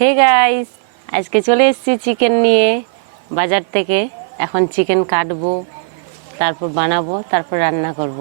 Hey guys, আজকে চলে এসেছি চিকেন নিয়ে বাজার থেকে। এখন চিকেন কাটবো, তারপর বানাবো, তারপর রান্না করব।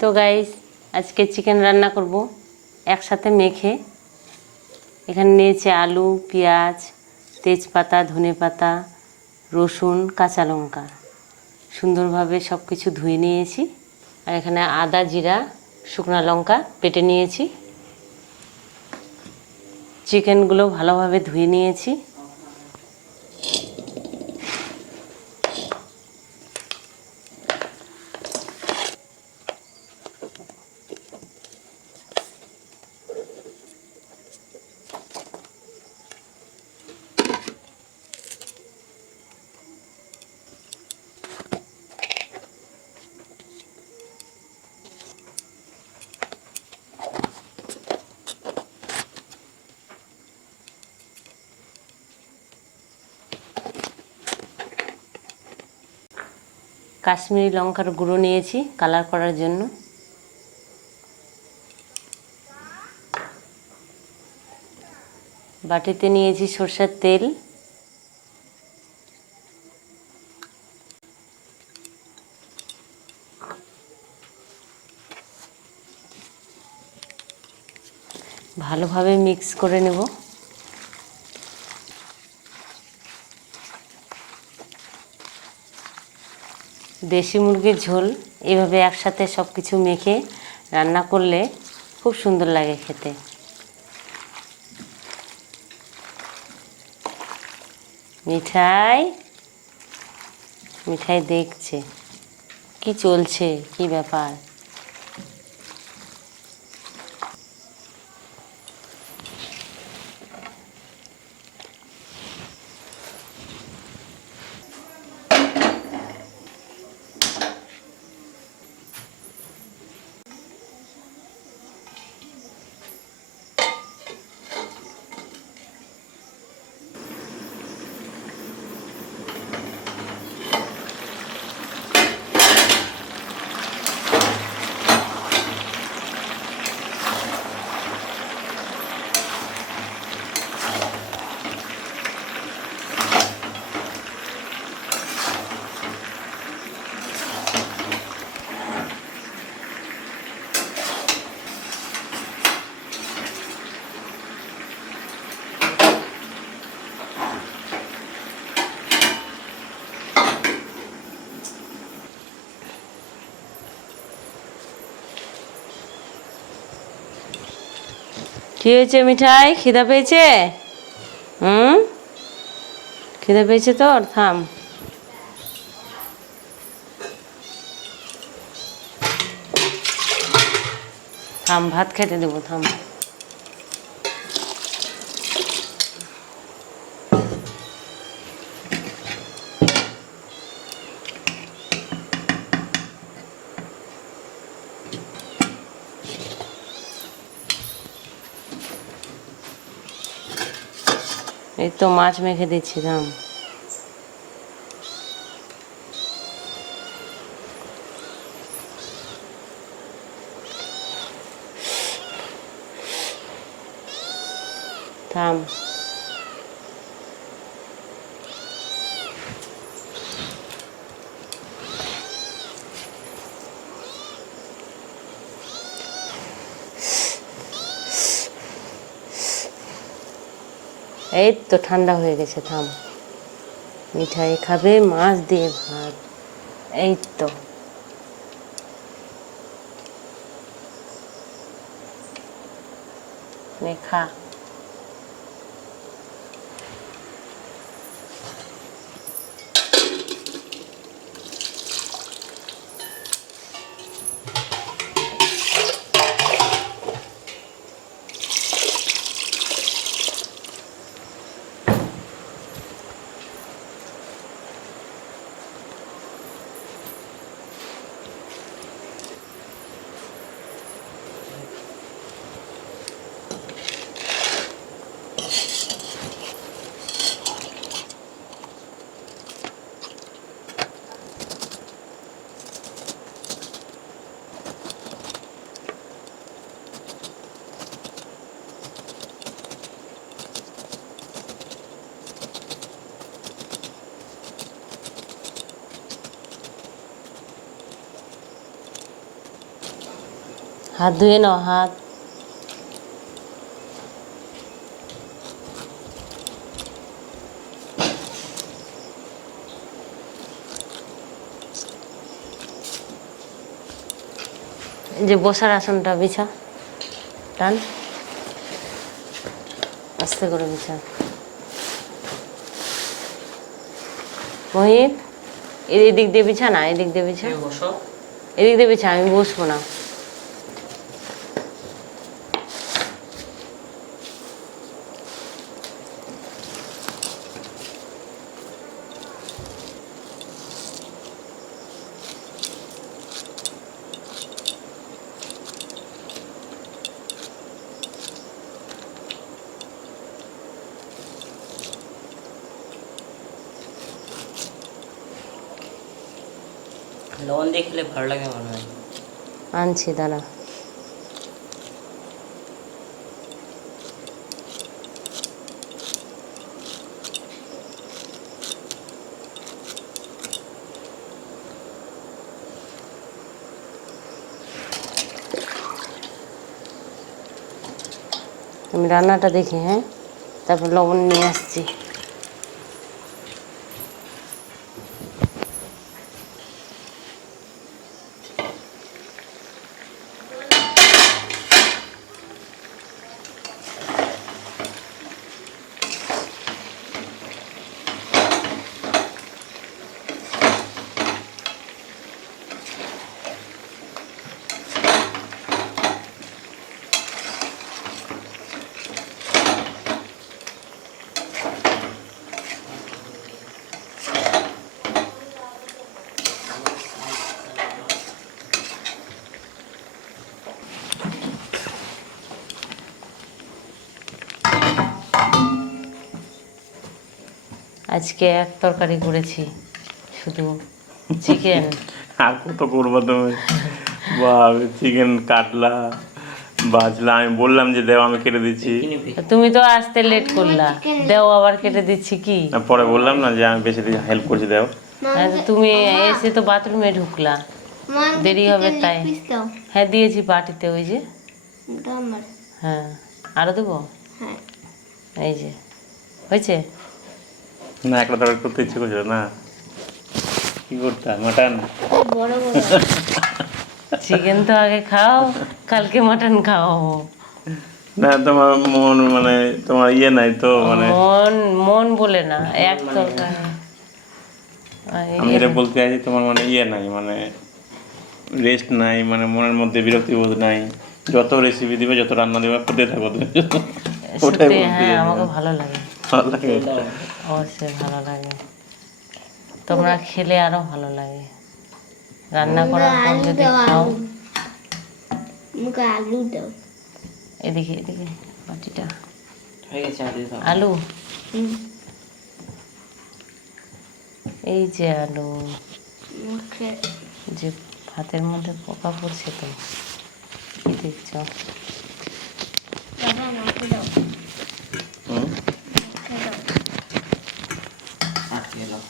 তো গাইস, আজকে চিকেন রান্না করব একসাথে মেখে। এখানে নিয়েছি আলু, পেঁয়াজ, তেজপাতা, ধনেপাতা, রসুন, কাঁচা লঙ্কা। সুন্দরভাবে সব কিছু ধুয়ে নিয়েছি। আর এখানে আদা, জিরা, শুকনো লঙ্কা বেটে নিয়েছি। চিকেনগুলো ভালোভাবে ধুয়ে নিয়েছি। কাশ্মীরি লঙ্কার গুঁড়ো নিয়েছি কালার করার জন্য। বাটিতে নিয়েছি সরষের তেল। ভালোভাবে মিক্স করে নেব। দেশি মুরগির ঝোল এভাবে একসাথে সব কিছু মেখে রান্না করলে খুব সুন্দর লাগে খেতে। মিঠাই মিঠাই দেখছে কি চলছে, কি ব্যাপার। কি হয়েছে মিঠাই, খিদা পেয়েছে? খিদে পেয়েছে তোর? থাম, থাম, ভাত খেতে দেবো, থাম। এই তো মাছ মেখে দিচ্ছি, থাম। থাম। এই তো ঠান্ডা হয়ে গেছে, থাম। মিঠাই খাবে মাছ দিয়ে ভাত, এই তো। খা। হাত ধুয়ে নাও, হাত। যে বসার আসনটা বিছা, টান, আস্তে করে বিছা। মোহিত, এদিক দিয়ে বিছা না, এদিক দিয়ে বিছা, এদিক দিয়ে বিছা, আমি বসবো না। লবণ দিয়ে খেলে ভালো লাগে মনে হয়। আনছি, দাঁড়া। আমি রান্নাটা দেখি, হ্যাঁ, তারপর লবণ নিয়ে আসছি। আজকে এক তরকারি করেছি, শুধু চিকেন। আর কত করবো তুমি? বা চিকেন কাটলা বাজলা, আমি বললাম যে দেও, আমি কেটে দিচ্ছি। তুমি তো আসতে লেট করলা, দেও আবার কেটে দিচ্ছি কি? পরে বললাম না যে আমি বেশি হেল্প করছি, দেও। তুমি এসে তো বাথরুমে ঢুকলা, দেরি হবে তাই। হ্যাঁ দিয়েছি বাটিতে, ওই যে। হ্যাঁ আরো দেবো? এই যে হয়েছে। না একটা তরকারি করতে ইচ্ছে করছিল না, কি করতে মাটন। চিকেন তো আগে খাও, কালকে মাটন খাওয়াবো। না তোমার মন মানে তোমার ইয়ে নাই তো, মানে মন মন বলে না, এক তরকারি। আমি এটা বলতে চাইছি তোমার মানে ইয়ে নাই, মানে রেস্ট নাই, মানে মনের মধ্যে বিরক্তি বোধ নাই। যত রেসিপি দিবে, যত রান্না দিবে, করতে থাকো তুমি। ওটাই সত্যি, বলতে হ্যাঁ চাই। আমাকে ভালো লাগে, ভালো লাগে। অবশ্যই ভালো লাগে। তোমরা খেলে আরো ভালো লাগে। রান্না করার পর যদি খাও। আলু দাও। এদিকে এদিকে বাটিটা, হয়ে গেছে, আলু। এই যে আলু, যে ভাতের মধ্যে পোকা পড়ছে তো, কি দেখছো? আটকে দাও।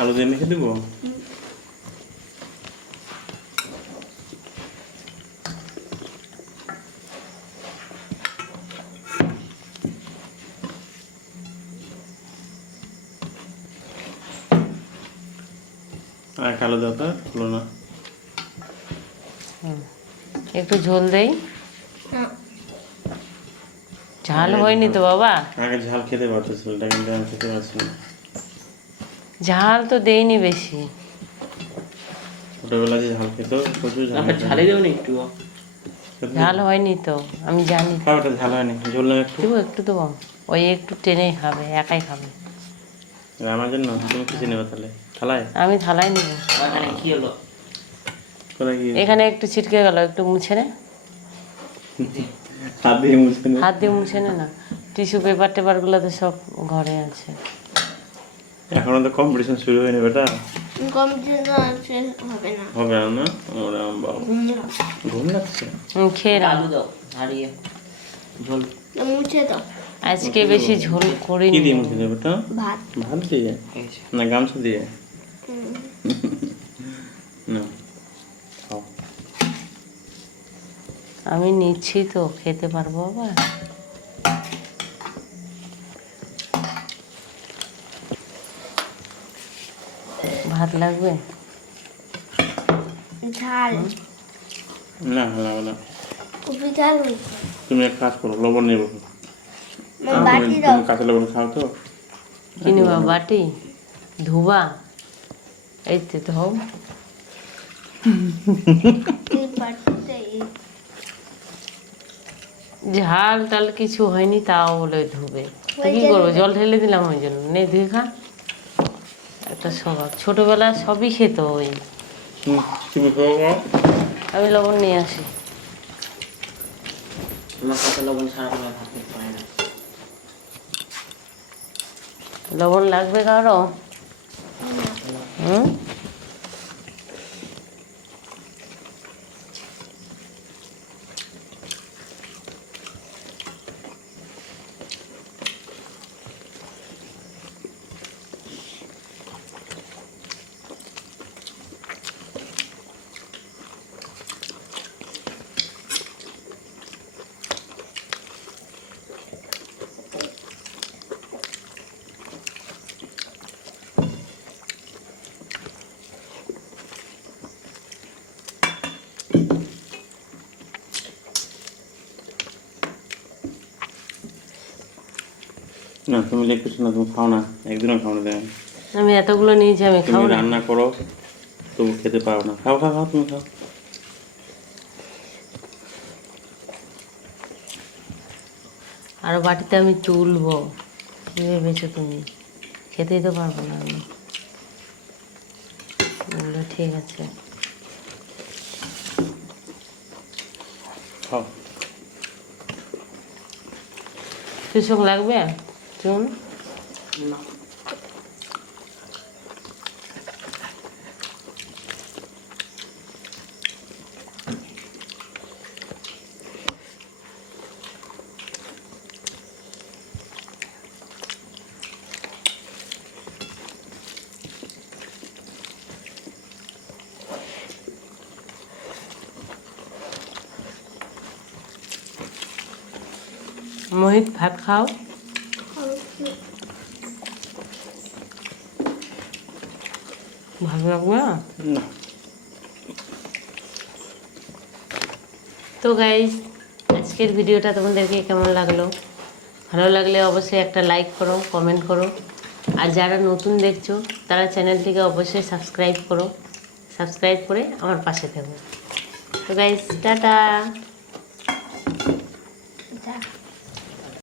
আলু দিয়ে মেখে দেবো। আর কালো দাও তো, হলো না। একটু ঝোল দেই। ঝাল হয়নি তো বাবা? আগে ঝাল খেতে পারতেছিল, এটা কিন্তু আমি খেতে পারছি না। ঝাল তো দেইনি বেশি। ছোটবেলা যে ঝাল খেত, প্রচুর ঝাল খেত। ঝালে দেও না একটু? ঝাল হয়নি তো, আমি জানি। খাও, ওটা ঝাল হয়নি, ঝোল না একটু। দেবো একটু, দেবো। ওই একটু টেনেই খাবে, একাই খাবে। আমার জন্য তুমি কিছু নেবে তাহলে থালায়? আমি থালায় নিব। এখানে কি হলো? কোথায় কি এখানে একটু ছিটকে গেল, একটু মুছে নে। হাত দিয়ে মুছে নে। হাত দিয়ে মুছে নে না, টিস্যু পেপার টেপারগুলো তো সব ঘরে আছে। এখনো তো কম্পিটিশন শুরু হয়নি বেটা। হবে না। হবে না না? ওরে বাবা, ঘুম লাগছে। খেয়ে নাও। আলু দাও, হারিয়ে ঝোল। মুছে দাও। আজকে বেশি ঝোল কি করিনি। দিয়ে মুছে দেবে বেটা? ভাত। ভাত দিয়ে হয়ে গেছে। না গামছা দিয়ে? না খাও। আমি নিচ্ছি তো, খেতে পারবো আবার। ভাত লাগবে? ঝাল। না না না, খুবই ঝাল হয়েছে। তুমি এক কাজ করো, লবণ নেবো। বাটি দাও। তুমি কাঁচা লবণ খাও তো? কি নিবা? বাটি ধুবা? এই তো ধোও। এই বাটিতে ঝাল টাল কিছু হয়নি, তাও বলে ধুবে। তো কি করবো, জল ঢেলে দিলাম ওই জন্য। নে ধুয়ে খা। একটা স্বভাব, ছোটবেলা সবই খেত ওই। তুমি খাও। আমি লবণ নিয়ে আসি। আমার কাছে লবণ ছাড়া তোমার ভাত খেতে পারে না। লবণ লাগবে কারো? হুম। না তুমি লেগ পিস না, তুমি খাও না, একদিনও খাও না। দেখ আমি এতগুলো নিয়েছি, আমি তুমি খাবো না। রান্না করো তবু খেতে পারো না। খাও খাও খাও, তুমি খাও। আরো বাটিতে আমি তুলবো, কি ভেবেছো তুমি? খেতেই তো পারবো না আমি। বললো ঠিক আছে। খাও। কৃষক লাগবে চুন? না। মোহিত ভাত খাও। ভালো লাগবে না? না। তো গাইস, আজকের ভিডিওটা তোমাদেরকে কেমন লাগলো? ভালো লাগলে অবশ্যই একটা লাইক করো, কমেন্ট করো। আর যারা নতুন দেখছো তারা চ্যানেলটিকে অবশ্যই সাবস্ক্রাইব করো। সাবস্ক্রাইব করে আমার পাশে থাকো। তো গাইস, টাটা। যা